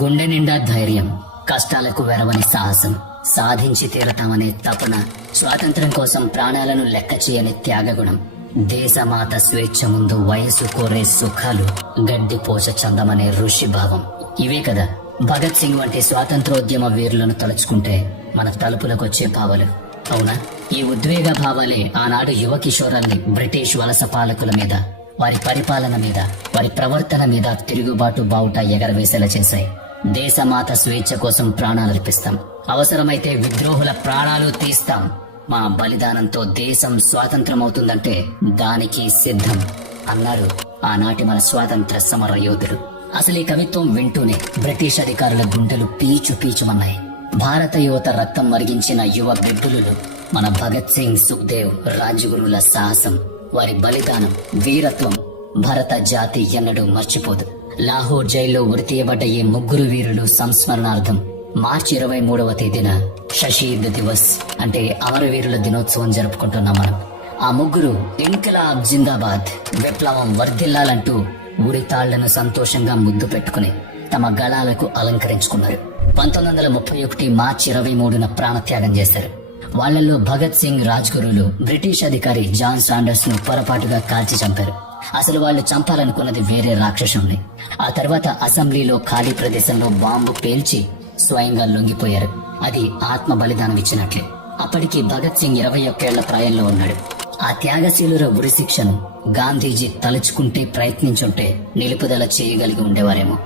గుండె నిండా ధైర్యం, కష్టాలకు వెరవని సాహసం, సాధించి తీరతామనే తపన, స్వాతంత్ర్యం కోసం ప్రాణాలను లెక్క చేయని త్యాగగుణం, దేశమాత స్వేచ్ఛ ముందు వయసు కోరే సుఖాలు, గడ్డి పోష చందమనే ఋషి భావం. ఇవే కదా భగత్ సింగ్ వంటి స్వాతంత్రోద్యమ వీరులను తలుచుకుంటే మన తలుపులకొచ్చే భావాలు. అవునా? ఈ ఉద్వేగ భావాలే ఆనాడు యువ కిషోరాల్ని బ్రిటిష్ వలస పాలకుల మీద, వారి పరిపాలన మీద, వారి ప్రవర్తన మీద తిరుగుబాటు బావుట ఎగరవేసేలా చేశాయి. దేశమాత స్వేచ్ఛ కోసం ప్రాణాలర్పిస్తాం, అవసరమైతే విద్రోహుల ప్రాణాలు తీస్తాం, మా బలిదానంతో దేశం స్వాతంత్రమవుతుందంటే దానికి సిద్ధం అన్నారు ఆనాటి మన స్వాతంత్ర సమర యోధులు. అసలు ఈ కవిత్వం వింటూనే బ్రిటిష్ అధికారుల గుండెలు పీచు పీచుమన్నాయి. భారత యువత రక్తం మరిగించిన యువ బిడ్డలు మన భగత్ సింగ్, సుఖ్దేవ్, రాజ్గురుల సాహసం, వారి బలిదానం, వీరత్వం భారత జాతి ఎన్నడూ మర్చిపోదు. లాహోర్ జైల్లో ఉరితీయబడ్డ ఈ ముగ్గురు వీరులు సంస్మరణార్థం మార్చి 23వ తేదీన షహీద్ దివస్ అంటే అమరవీరుల దినోత్సవం జరుపుకుంటున్నాం మనం. ఆ ముగ్గురు ఇంకిలాబ్ జిందాబాద్, విప్లవం వర్ధిల్లాలంటూ ఊరి తాళ్లను సంతోషంగా ముద్దు పెట్టుకుని తమ గళాలకు అలంకరించుకున్నారు. 1931 మార్చి 23న ప్రాణత్యాగం చేశారు. వాళ్లలో భగత్ సింగ్, రాజ్గురులు బ్రిటిష్ అధికారి జాన్ సాండర్స్ ను పొరపాటుగా కాల్చి చంపారు. అసలు వాళ్ళు చంపాలనుకున్నది వేరే రాక్షసుల్ని. ఆ తర్వాత అసెంబ్లీలో ఖాళీ ప్రదేశంలో బాంబు పేల్చి స్వయంగా లొంగిపోయారు. అది ఆత్మ బలిదానం ఇచ్చినట్లే. అప్పటికి భగత్ సింగ్ 21 ఏళ్ల ప్రాయంలో ఉన్నాడు. ఆ త్యాగశీలుర ఉరి శిక్షను గాంధీజీ తలుచుకుంటే, ప్రయత్నించుంటే నిలుపుదల చేయగలిగి ఉండేవారేమో.